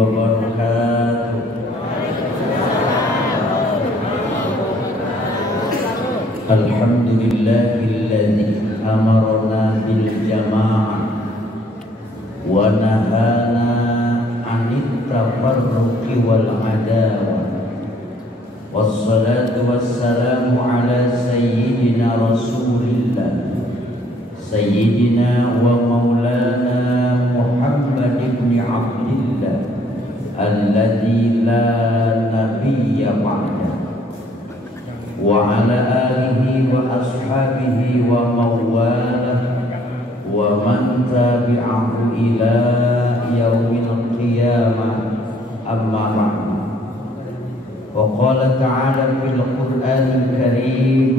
wabarakatuh. Alhamdulillahilladzi amarna bil jamaah wa nahana 'anit tafarruqi wal adawah. Wassalatu wassalamu ala sayyidina Rasulillah Sayyidina wa maulana Muhammad ibn Abdillah alladzi la nabiyya ba'da wa ala alihi wa ashabihi wa mawalah wa man tabi'ahu ila yaumil qiyamah, amma ba'du. وقال تعالى في القرآن الكريم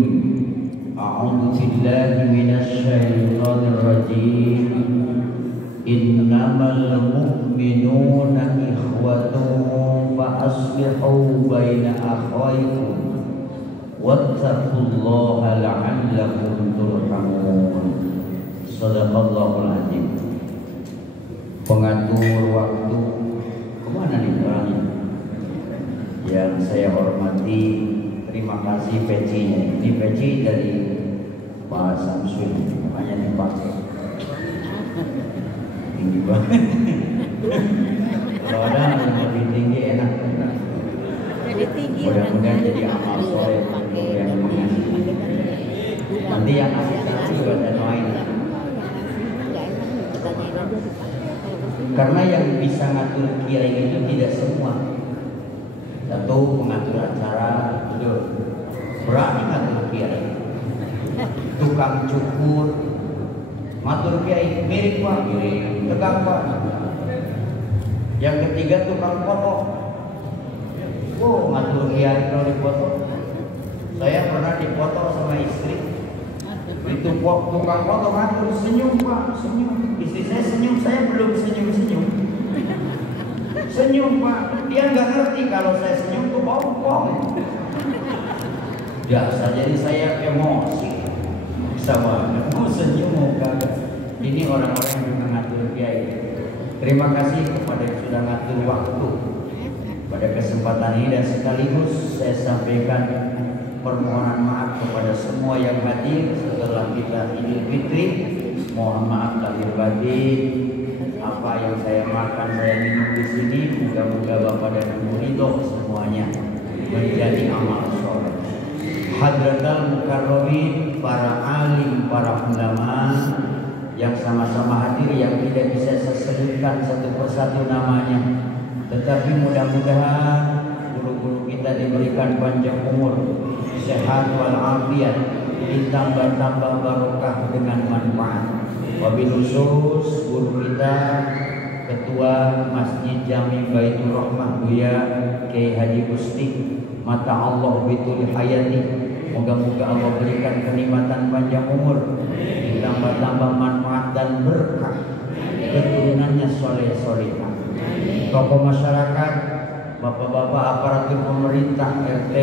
أعوذ بالله من الشيطان الرجيم إنما المؤمنون إخوة فأصلحوا بين أخويكم واتقوا الله لعلكم ترحمون. Sadaqallahul azim. Pengatur waktu kemana nih orangnya? Yang saya hormati, terima kasih pecinya. Ini peci dari Pak Samsul, makanya dipakai. Tinggi banget. Kalau ada yang lebih tinggi enak. Jadi tinggi. Mudah-mudahan jadi amal soleh yang mengasih. Nanti yang ngasih sanksi juga ada doain. Karena yang bisa ngatur kiai itu tidak semua. Satu pengatur acara, berani ngatur kiai. Tukang cukur, ngatur kiai, mirip pak, mirip, tegak pak. Yang ketiga tukang foto. Oh, ngatur kiai kalau dipoto. Saya pernah dipoto sama istri. Itu tukang foto ngatur, senyum pak, senyum. Istri saya senyum, saya belum senyum-senyum. Senyum pak, dia nggak ngerti kalau saya senyum tuh bohong. Biasa, jadi saya emosi sama mau senyum mau kagak. Ini orang-orang yang juga ngatur kiai. Terima kasih kepada yang sudah ngatur waktu pada kesempatan ini, dan sekaligus saya sampaikan permohonan maaf kepada semua yang hadir setelah kita Idul Fitri. Mohon maaf lahir batin. Apa yang saya makan, saya minum di sini, moga-moga Bapak dan Ibu ridho semuanya menjadi amal soleh. Hadratal mukarramin, para alim, para ulama yang sama-sama hadir, yang tidak bisa saya sebutkan satu persatu namanya, tetapi mudah-mudahan guru-guru kita diberikan panjang umur, sehat walafiat, ditambah-tambah barokah dengan manfaat. Wabil khusus guru kita Ketua Masjid Jami Baitur Rahmah Buya Kiai Haji Gusti Mata Allah bitul hayati, moga-moga Allah berikan kenikmatan panjang umur, ditambah-tambah manfaat dan berkah, keturunannya soleh-solehah. Tokoh masyarakat, bapak-bapak aparatur pemerintah, RT,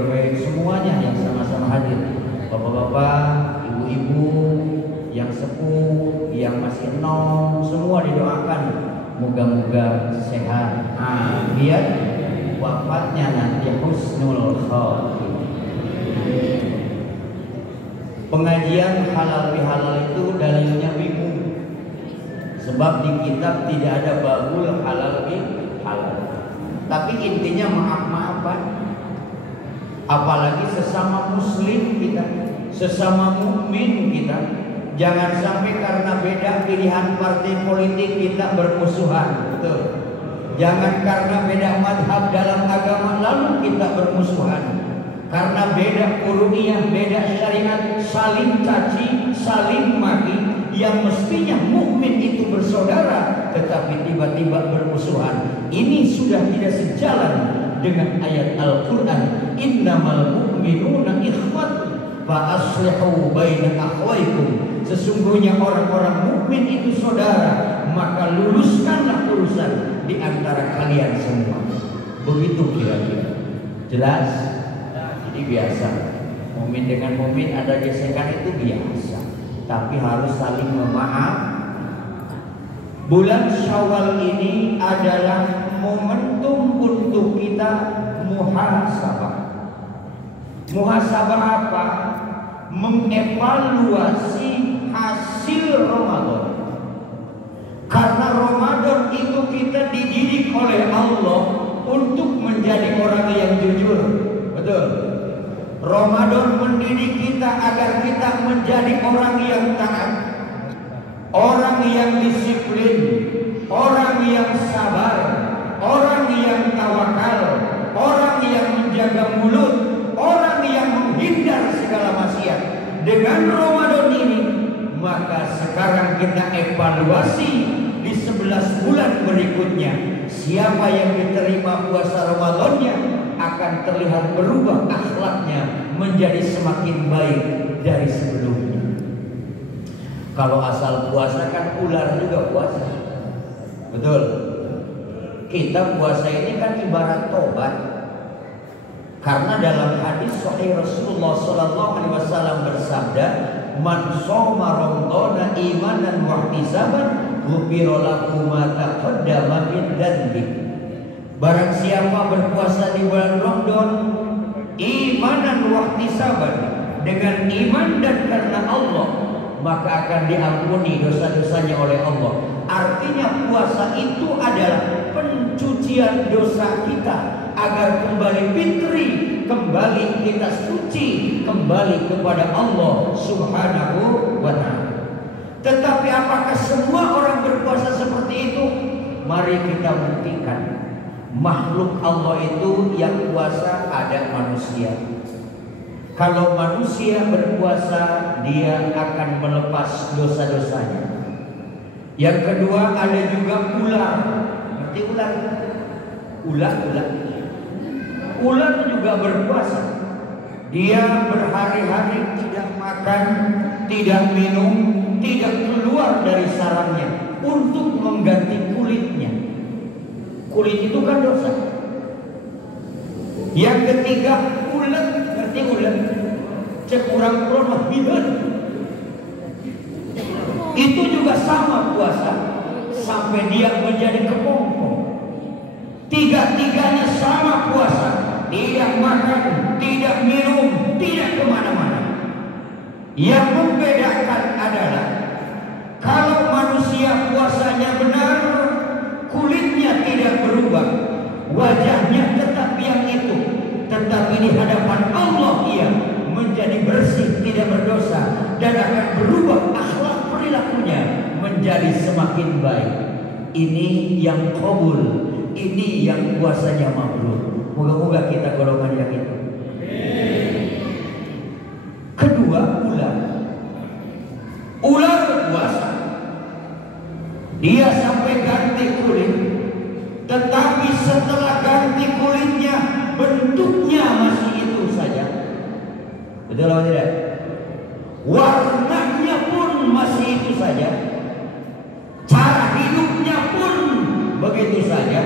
RW, semuanya yang sama-sama hadir. Bapak-bapak, ibu-ibu yang sepuh, yang masih nol, semua didoakan moga-moga sehat, biar wafatnya nanti husnul khotimah. Pengajian halal bihalal itu dalilnya bingung, sebab di kitab tidak ada babul halal bihalal. Tapi intinya maaf-maafan, apalagi sesama muslim kita, sesama mukmin kita. Jangan sampai karena beda pilihan partai politik kita bermusuhan, betul. Jangan karena beda madhab dalam agama lalu kita bermusuhan. Karena beda uruniyah, beda syariat, saling caci, saling maki. Yang mestinya mukmin itu bersaudara, tetapi tiba-tiba bermusuhan. Ini sudah tidak sejalan dengan ayat Al-Quran. Innamal mu'minuna ikhwatun fa aslihu baina akhwaykum. Sesungguhnya orang-orang mukmin itu saudara, maka luruskanlah urusan di antara kalian semua. Begitu kira-kira. Jelas? Jadi biasa. Mukmin dengan mukmin ada gesekan itu biasa. Tapi harus saling Bulan Syawal ini adalah momentum untuk kita muhasabah. Muhasabah apa? Mengevaluasi hasil Ramadan. Karena Ramadan itu kita dididik oleh Allah untuk menjadi orang yang jujur. Betul. Ramadan mendidik kita agar kita menjadi orang yang taat, orang yang disiplin, orang yang sabar, orang yang tawakal, orang yang menjaga mulut, orang yang menghindar segala maksiat. Dengan Ramadan ini, maka sekarang kita evaluasi di 11 bulan berikutnya. Siapa yang diterima puasa Ramadannya akan terlihat berubah akhlaknya menjadi semakin baik dari sebelumnya. Kalau asal puasa kan ular juga puasa. Betul. Kita puasa ini kan ibarat tobat. Karena dalam hadis sahih Rasulullah SAW bersabda, "Man shoma ramadhana imanan wa ihtisaban, ghufira lahu ma taqaddama min dhanbi." Barang siapa berpuasa di bulan Ramadan imanan wa ihtisaban, dengan iman dan karena Allah, maka akan diampuni dosa-dosanya oleh Allah. Artinya puasa itu adalah pencucian dosa kita agar kembali fitri, kembali kita suci, kembali kepada Allah Subhanahu wa ta'ala. Tetapi apakah semua orang berpuasa seperti itu? Mari kita buktikan. Makhluk Allah itu yang puasa ada manusia. Kalau manusia berpuasa, dia akan melepas dosa-dosanya. Yang kedua, ada juga ular. Ngerti ular? Ular. Ular juga berpuasa. Dia berhari-hari tidak makan, tidak minum, tidak keluar dari sarangnya untuk mengganti kulitnya. Kulit itu kan dosa. Yang ketiga, ulet. Ngerti ulet? Cek kurang-kurang mah hidup. Itu juga sama puasa sampai dia menjadi kepompong. Tiga-tiganya sama puasa, tidak makan, tidak minum, tidak kemana-mana. Yang membedakan adalah kalau manusia puasanya benar, kulitnya tidak berubah, wajahnya tetap yang itu, tetapi di hadapan Allah ia menjadi bersih, tidak berdosa, dan akan berubah akhlak perilakunya menjadi semakin baik. Ini yang qabul, ini yang puasanya mabrur. Moga-moga kita golongan yang itu. Kedua, ular puasa. Dia sampai ganti kulit, tetapi setelah ganti kulitnya bentuknya masih itu saja. Betul atau tidak? Warnanya pun masih itu saja. Cara hidupnya pun begitu saja.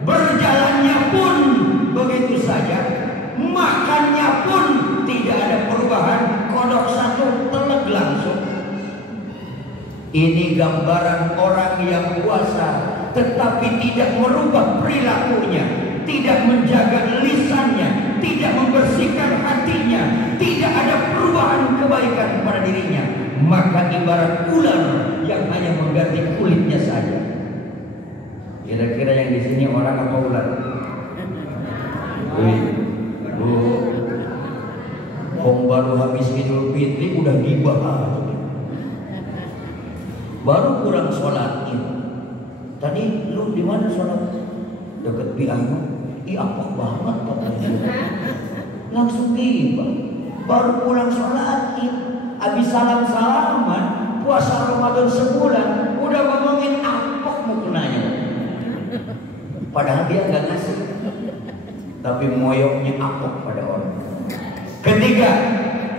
Berjalannya pun begitu saja. Makannya pun tidak ada perubahan. Kodok satu telek langsung. Ini gambaran orang yang puasa tetapi tidak merubah perilakunya, tidak menjaga lisannya, tidak membersihkan hatinya, tidak ada perubahan kebaikan pada dirinya, maka ibarat ular yang hanya mengganti kulitnya saja. Kira-kira yang di sini orang apa ular? Baru habis Idul Fitri udah dibahas. Baru kurang sholat Id. Tadi lu di mana sholat? Dekat Biama. Apa banget katanya. Langsung tiba. Baru pulang sholat Id. Habis salam-salaman, puasa Ramadan sebulan, udah ngomongin apa mukenanya. Padahal dia nggak ngasih, tapi moyoknya apok pada orang. Ketiga,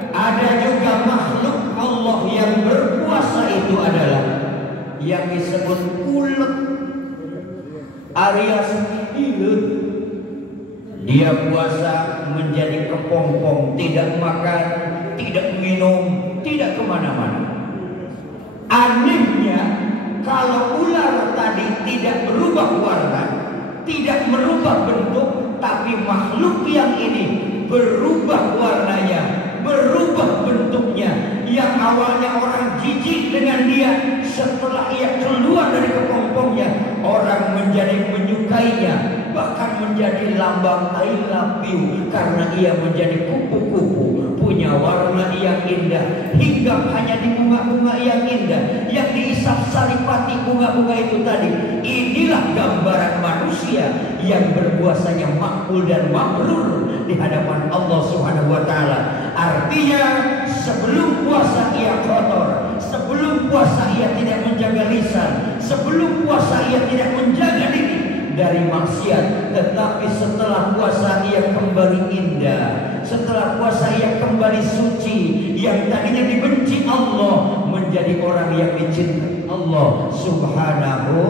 ada juga makhluk Allah yang berpuasa itu adalah yang disebut ulet alias ilet. Dia puasa menjadi kepompong, tidak makan, tidak minum, tidak kemana-mana. Anehnya kalau ular tadi tidak berubah warna, tidak merubah bentuk, tapi makhluk yang ini berubah warnanya, berubah bentuknya. Yang awalnya orang jijik dengan dia, setelah ia keluar dari kepompongnya, orang menjadi menyukainya, bahkan menjadi lambang I love you, karena ia menjadi kupu-kupu, punya warna yang indah, hingga hanya di bunga-bunga yang indah, yang diisap saripati bunga-bunga itu tadi. Inilah gambaran manusia yang berpuasanya makbul dan mabrur di hadapan Allah Subhanahu wa taala. Artinya sebelum puasa ia kotor, sebelum puasa ia tidak menjaga lisan, sebelum puasa ia tidak menjaga diri dari maksiat, tetapi setelah puasa ia kembali indah, setelah puasa ia kembali suci. Yang tadinya dibenci Allah menjadi orang yang dicintai Allah Subhanahu.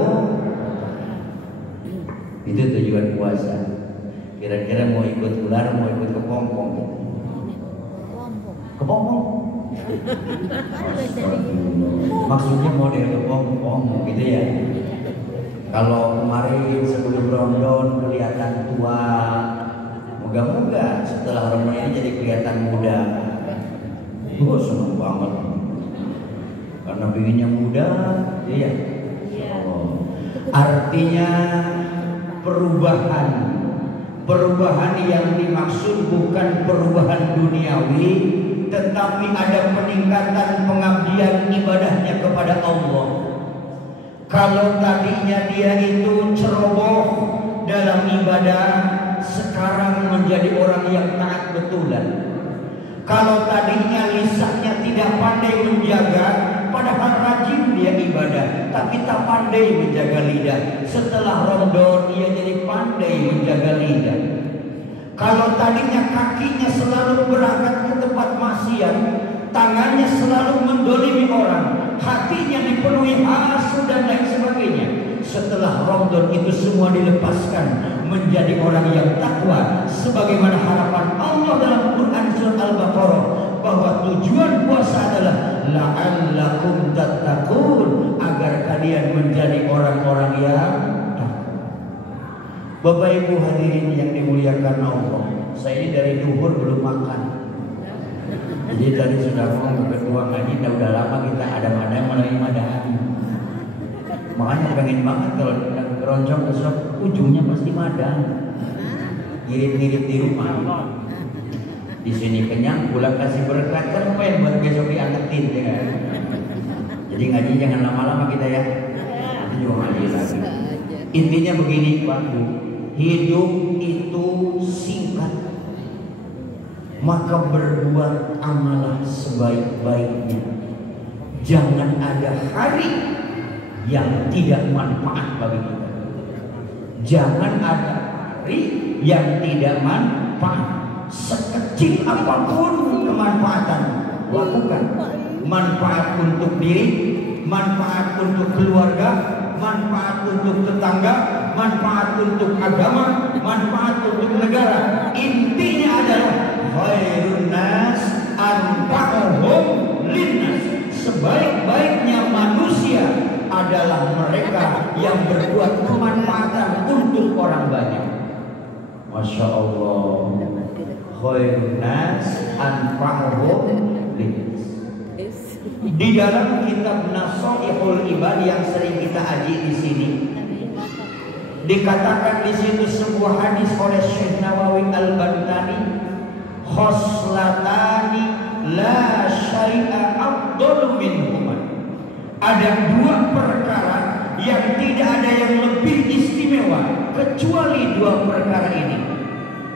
Itu tujuan puasa. Kira-kira mau ikut ular, mau ikut kepompong? Kepompong? Maksudnya model kepompong gitu ya. Kalau kemarin sebelum Ramadan kelihatan tua, moga-moga setelah Ramadan ini jadi kelihatan muda. Gue seneng banget karena pinginnya muda, iya. Oh. Artinya perubahan yang dimaksud bukan perubahan duniawi, tetapi ada peningkatan pengabdian ibadahnya kepada Allah. Kalau tadinya dia itu ceroboh dalam ibadah, sekarang menjadi orang yang taat betulan. Kalau tadinya lisannya tidak pandai menjaga, padahal rajin dia ibadah, tapi tak pandai menjaga lidah. Setelah Ramadan ia jadi pandai menjaga lidah. Kalau tadinya kakinya selalu berangkat ke tempat maksiat, tangannya selalu mendolimi orang, hatinya dipenuhi hasud dan lain sebagainya. Setelah Ramadan itu semua dilepaskan, menjadi orang yang takwa, sebagaimana harapan Allah dalam Quran surat Al-Baqarah, bahwa tujuan puasa adalah la'allakum tattaqun, agar kalian menjadi orang-orang yang takwa. Bapak Ibu hadirin yang dimuliakan Allah, saya ini dari duhur belum makan. Jadi tadi sudah ngomong kedua ngaji, udah lama kita ada menerima dahani. Makanya pengen banget kalau keroncong ke ujungnya pasti madang. Ngirit-ngirit di rumah. Di sini kenyang, pulang kasih berkat, kan apa yang buat besok diangetin ya kan? Jadi ngaji jangan lama-lama kita ya. Nanti juga ngaji lagi. Intinya begini Pak Bu, hidup itu singkat, maka berbuat amalah sebaik-baiknya. Jangan ada hari yang tidak manfaat bagi kita. Jangan ada hari yang tidak manfaat. Sekecil apapun kemanfaatan, lakukan. Manfaat untuk diri, manfaat untuk keluarga, manfaat untuk tetangga, manfaat untuk agama, manfaat untuk negara. Intinya adalah khairun nas anfa'uhum linnas. Sebaik-baiknya manusia adalah mereka yang berbuat kemanfaatan untuk orang banyak. Masya Allah. Khairun nas anfa'uhum linnas. Di dalam kitab Nasaihul Ibad yang sering kita aji di sini, dikatakan di situ sebuah hadis oleh Syekh Nawawi Al-Bantani, khoslatani la syai'a afdalu minhuma. Ada dua perkara yang tidak ada yang lebih istimewa kecuali dua perkara ini.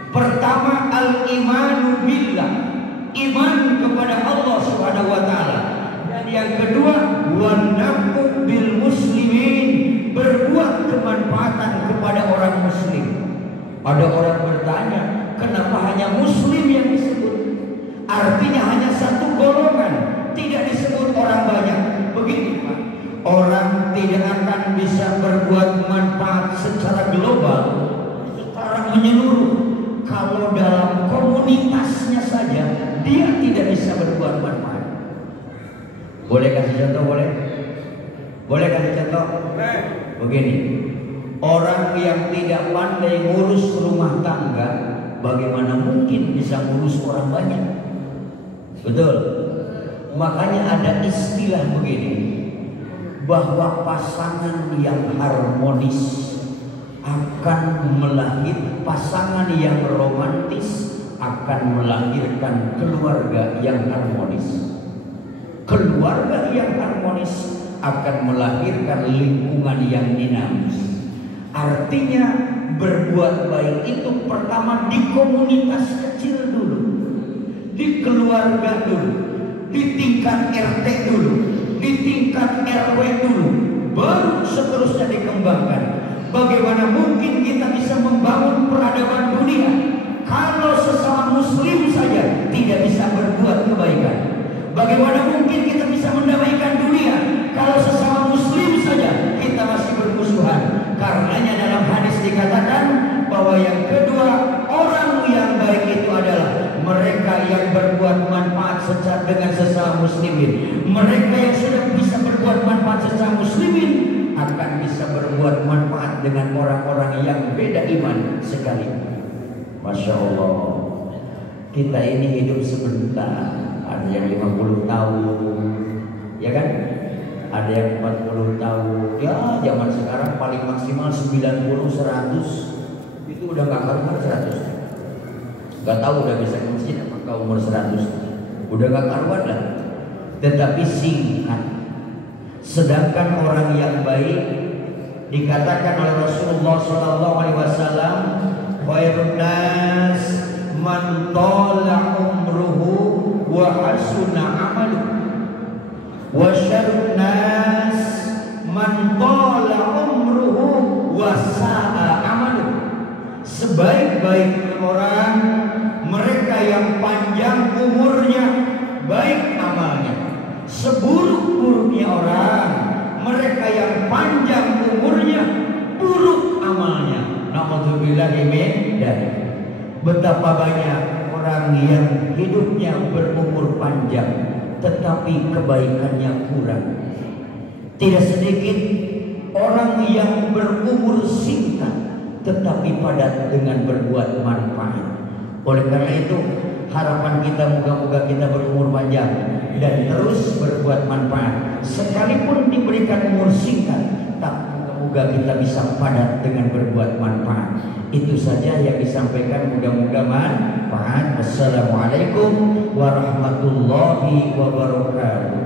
Pertama, al-imanu billah, iman kepada Allah Subhanahu wa taala. Dan yang kedua, wanafu bil muslimin, berbuat kemanfaatan kepada orang muslim. Ada orang bertanya, kenapa hanya muslim yang disebut? Artinya hanya satu golongan, tidak disebut orang banyak. Begini Pak, orang tidak akan bisa berbuat manfaat secara global, secara menyeluruh, kalau dalam komunitasnya saja dia tidak bisa berbuat manfaat. Boleh kasih contoh? Boleh kasih contoh? toh? Begini, orang yang tidak pandai ngurus rumah tangga, bagaimana mungkin bisa ngurus orang banyak? Betul. Makanya ada istilah begini, bahwa pasangan yang harmonis akan melahirkan, pasangan yang romantis akan melahirkan keluarga yang harmonis. Keluarga yang harmonis akan melahirkan lingkungan yang dinamis. Artinya berbuat baik itu pertama di komunitas kecil dulu, di keluarga dulu, di tingkat RT dulu, di tingkat RW dulu, baru seterusnya dikembangkan. Bagaimana mungkin kita bisa membangun peradaban dunia kalau sesama muslim saja tidak bisa berbuat kebaikan? Bagaimana mungkin kita bisa mendamaikan dunia kalau sesama muslim saja kita masih bermusuhan? Karenanya dalam hadis dikatakan bahwa yang kedua, orang yang baik itu adalah mereka yang berbuat manfaat secara dengan sesama muslimin. Mereka yang sudah bisa berbuat manfaat sesama muslimin akan bisa berbuat manfaat dengan orang-orang yang beda iman sekali. Masya Allah, kita ini hidup sebentar. Ada yang 50 tahun, ya kan? Ada yang 40 tahun. Ya zaman sekarang paling maksimal 90, 100. Itu udah gak karuan 100. Gak tahu udah bisa ke masjid apakah umur 100. Udah gak karuan lah. Tetapi singkat. Sedangkan orang yang baik dikatakan oleh Rasulullah SAW, khairun nas man tala umruhu wa hasuna amalu, wa syarrun nas man tala umruhu wa sa'a amalu. Sebaik-baik orang mereka yang panjang umurnya, baik amalnya. Seburuk-buruknya orang mereka yang panjang umurnya, buruk amalnya. Na'udzubillahi min dzalik. Betapa banyak orang yang hidupnya berumur panjang tetapi kebaikannya kurang. Tidak sedikit orang yang berumur singkat tetapi padat dengan berbuat manfaat. Oleh karena itu harapan kita moga-moga kita berumur panjang dan terus berbuat manfaat. Sekalipun diberikan umur singkat, tak moga-moga kita bisa padat dengan berbuat manfaat. Itu saja yang disampaikan, moga-moga manfaat. Assalamualaikum warahmatullahi wabarakatuh.